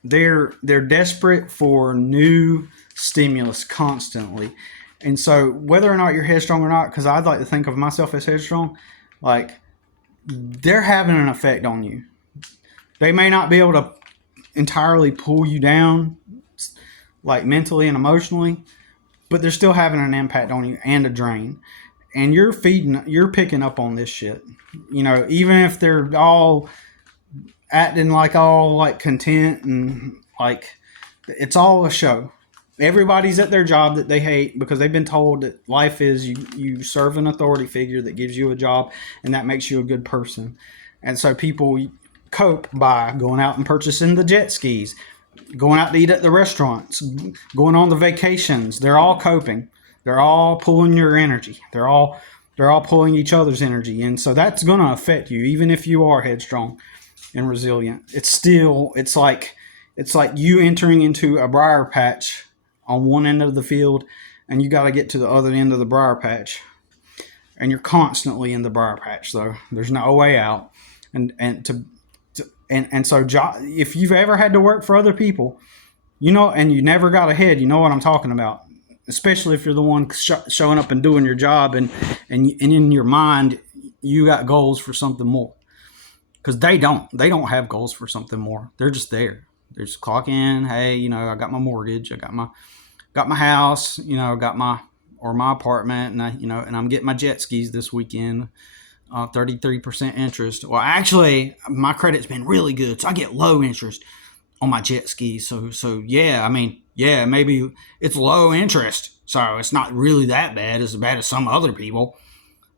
they're desperate for new stimulus constantly. And so whether or not you're headstrong or not, because I'd like to think of myself as headstrong, like, they're having an effect on you. They may not be able to entirely pull you down, like mentally and emotionally, but they're still having an impact on you and a drain. And you're picking up on this shit. Even if they're all acting like all like content and like it's all a show. Everybody's at their job that they hate because they've been told that life is you serve an authority figure that gives you a job and that makes you a good person. And so people cope by going out and purchasing the jet skis, going out to eat at the restaurants, going on the vacations. They're all coping. They're all pulling your energy. They're all pulling each other's energy. And so that's going to affect you, even if you are headstrong and resilient. It's like you entering into a briar patch on one end of the field, and you got to get to the other end of the briar patch. And you're constantly in the briar patch, though. There's no way out. And so if you've ever had to work for other people, and you never got ahead, you know what I'm talking about. Especially if you're the one showing up and doing your job, and in your mind you got goals for something more. Because they don't have goals for something more. They're just there. They're just clock in. Hey, I got my mortgage. I got my house. Got my apartment, and and I'm getting my jet skis this weekend. 33% interest. Well, actually, my credit's been really good, so I get low interest on my jet skis. So yeah, maybe it's low interest, so it's not really that bad, as bad as some other people.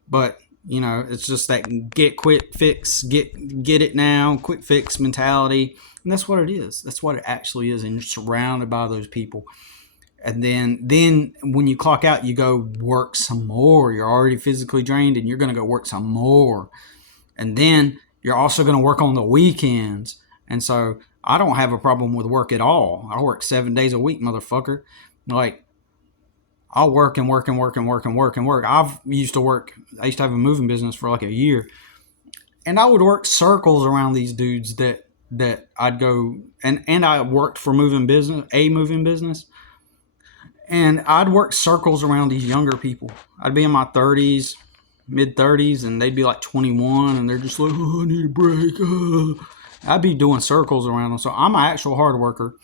But it's just that get quick fix, get it now, quick fix mentality, and that's what it is. That's what it actually is, and you're surrounded by those people. And then when you clock out, you go work some more. You're already physically drained, and you're going to go work some more. And then you're also going to work on the weekends. And so I don't have a problem with work at all. I work 7 days a week, motherfucker. Like, I'll work and work and work and work and work and work. I used to have a moving business for like a year. And I would work circles around these dudes that I'd go, and I worked for a moving business. And I'd work circles around these younger people. I'd be in my 30s, mid 30s, and they'd be like 21, and they're just like, oh, I need a break. I'd be doing circles around them. So I'm an actual hard worker.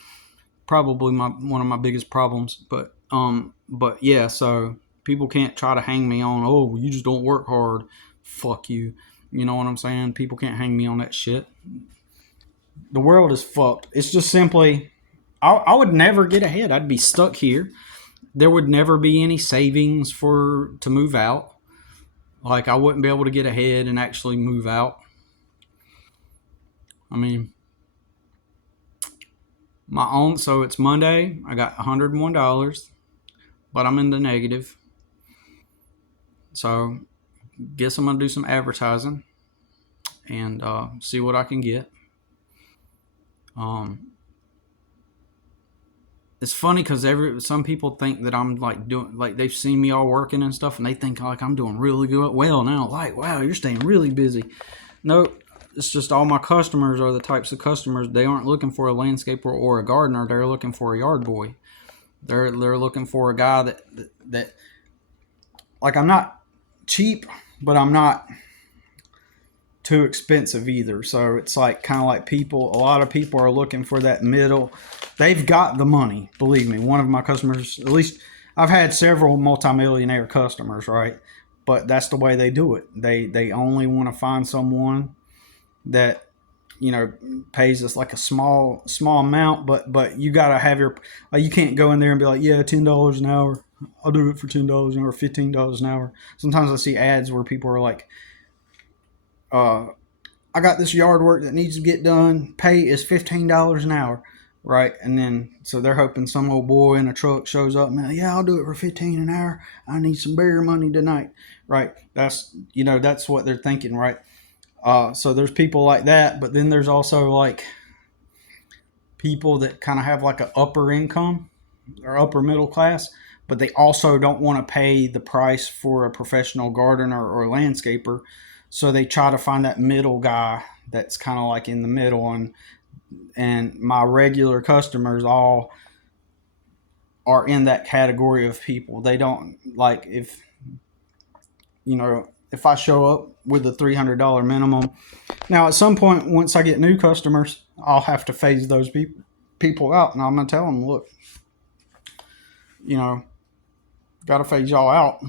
Probably one of my biggest problems. But yeah, so people can't try to hang me on, oh, you just don't work hard. Fuck you. You know what I'm saying? People can't hang me on that shit. The world is fucked. It's just simply, I would never get ahead. I'd be stuck here. There would never be any savings to move out. Like, I wouldn't be able to get ahead and actually move out. I mean, my own, so it's Monday. I got $101, but I'm in the negative. So, guess I'm going to do some advertising and see what I can get. It's funny because some people think that I'm like doing, like they've seen me all working and stuff, and they think like I'm doing really good, well now. Like, wow, you're staying really busy. No, it's just all my customers are the types of customers. They aren't looking for a landscaper or a gardener. They're looking for a yard boy. They're looking for a guy that like, I'm not cheap, but I'm not too expensive either. So it's like kind of like a lot of people are looking for that middle. They've got the money, believe me. One of my customers, at least I've had several multimillionaire customers, right? But that's the way they do it. They only want to find someone that, pays us like a small amount, but you got to have you can't go in there and be like, yeah, $10 an hour. I'll do it for $10 an hour, $15 an hour. Sometimes I see ads where people are like, I got this yard work that needs to get done. Pay is $15 an hour, right? And then so they're hoping some old boy in a truck shows up. Man, yeah, I'll do it for $15 an hour. I need some beer money tonight, right? That's what they're thinking, right? So there's people like that, but then there's also like people that kind of have like an upper income or upper middle class, but they also don't want to pay the price for a professional gardener or landscaper. So they try to find that middle guy that's kind of like in the middle, and my regular customers all are in that category of people. They don't like if I show up with a $300 minimum. Now at some point, once I get new customers, I'll have to phase those people out, and I'm gonna tell them, look, got to phase y'all out.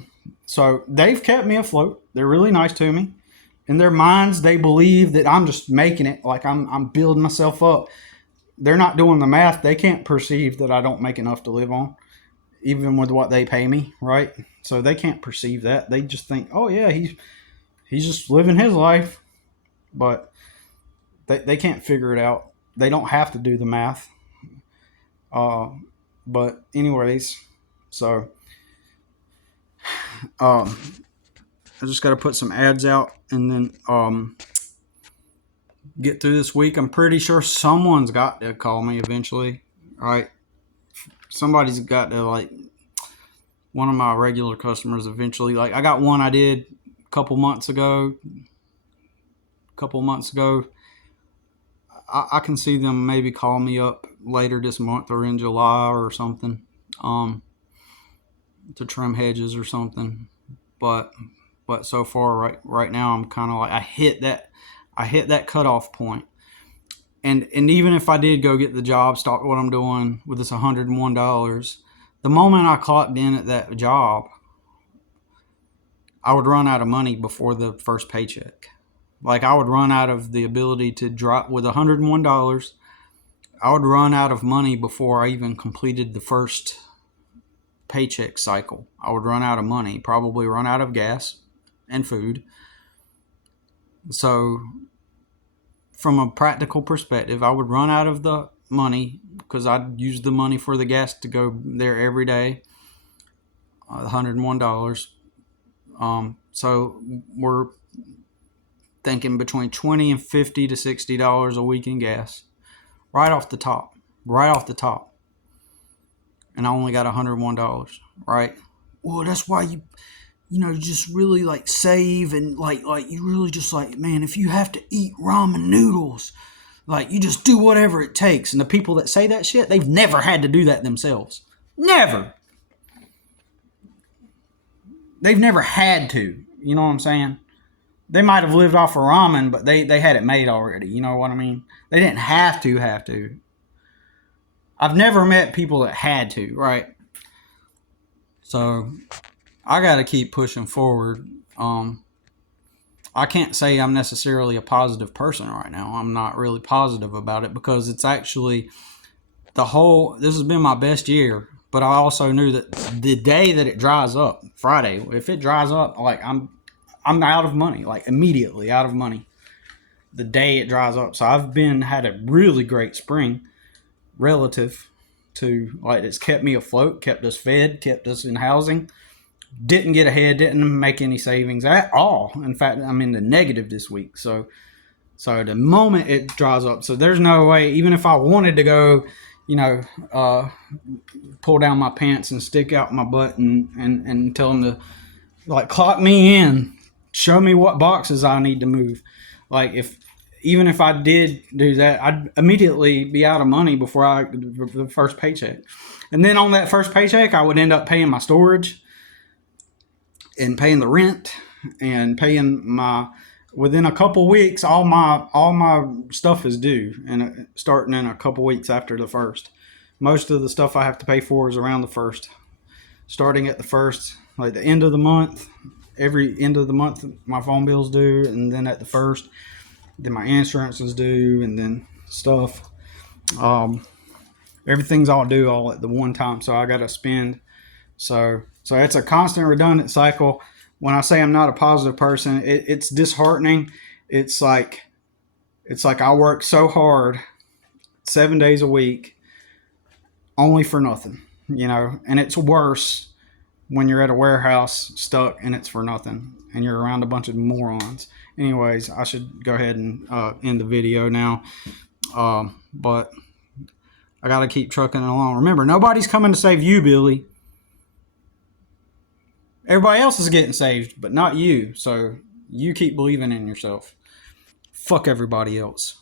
So they've kept me afloat. They're really nice to me. In their minds, they believe that I'm just making it, like I'm building myself up. They're not doing the math. They can't perceive that I don't make enough to live on, even with what they pay me, right? So they can't perceive that. They just think, oh yeah, he's just living his life. But they can't figure it out. They don't have to do the math. But anyways, so I just got to put some ads out and then get through this week. I'm pretty sure someone's got to call me eventually, right? Somebody's got to, like, one of my regular customers eventually. Like, I got one I did a couple months ago. I can see them maybe call me up later this month or in July or something, to trim hedges or something. But so far, right now, I'm kind of like, I hit that cutoff point. And even if I did go get the job, start what I'm doing with this $101, the moment I clocked in at that job, I would run out of money before the first paycheck. Like, I would run out of the ability to drop with $101. I would run out of money before I even completed the first paycheck cycle. I would run out of money, probably run out of gas and food. So from a practical perspective, I would run out of the money because I'd use the money for the gas to go there every day, $101. So we're thinking between $20 and $50 to $60 a week in gas, right off the top. And I only got $101, right? Well, that's why you just really like save and like you really just like, man, if you have to eat ramen noodles, like you just do whatever it takes. And the people that say that shit, they've never had to do that themselves. Never. They've never had to. You know what I'm saying? They might have lived off of ramen, but they had it made already. You know what I mean? They didn't have to. I've never met people that had to, right? So I got to keep pushing forward. I can't say I'm necessarily a positive person right now. I'm not really positive about it because it's actually this has been my best year. But I also knew that the day that it dries up, Friday, if it dries up, like I'm out of money, like immediately out of money. the day it dries up. So I've had a really great spring relative to, like, it's kept me afloat, kept us fed, kept us in housing. Didn't get ahead, didn't make any savings at all. In fact, I'm in the negative this week. So the moment it dries up, so there's no way, even if I wanted to go, pull down my pants and stick out my butt and tell them to, like, clock me in, show me what boxes I need to move. Like, even if I did do that, I'd immediately be out of money before the first paycheck. And then on that first paycheck, I would end up paying my storage and paying the rent and paying within a couple weeks, all my stuff is due, and starting in a couple weeks after the first. Most of the stuff I have to pay for is around the first. Starting at the first, like the end of the month, every end of the month, my phone bill's due, and then at the first, then my insurance is due, and then stuff. Everything's all due all at the one time, so I got to spend. So it's a constant redundant cycle. When I say I'm not a positive person, it's disheartening. It's like I work so hard 7 days a week only for nothing, and it's worse when you're at a warehouse stuck and it's for nothing and you're around a bunch of morons. Anyways, I should go ahead and end the video now. But I got to keep trucking along. Remember, nobody's coming to save you, Billy. Everybody else is getting saved, but not you. So you keep believing in yourself. Fuck everybody else.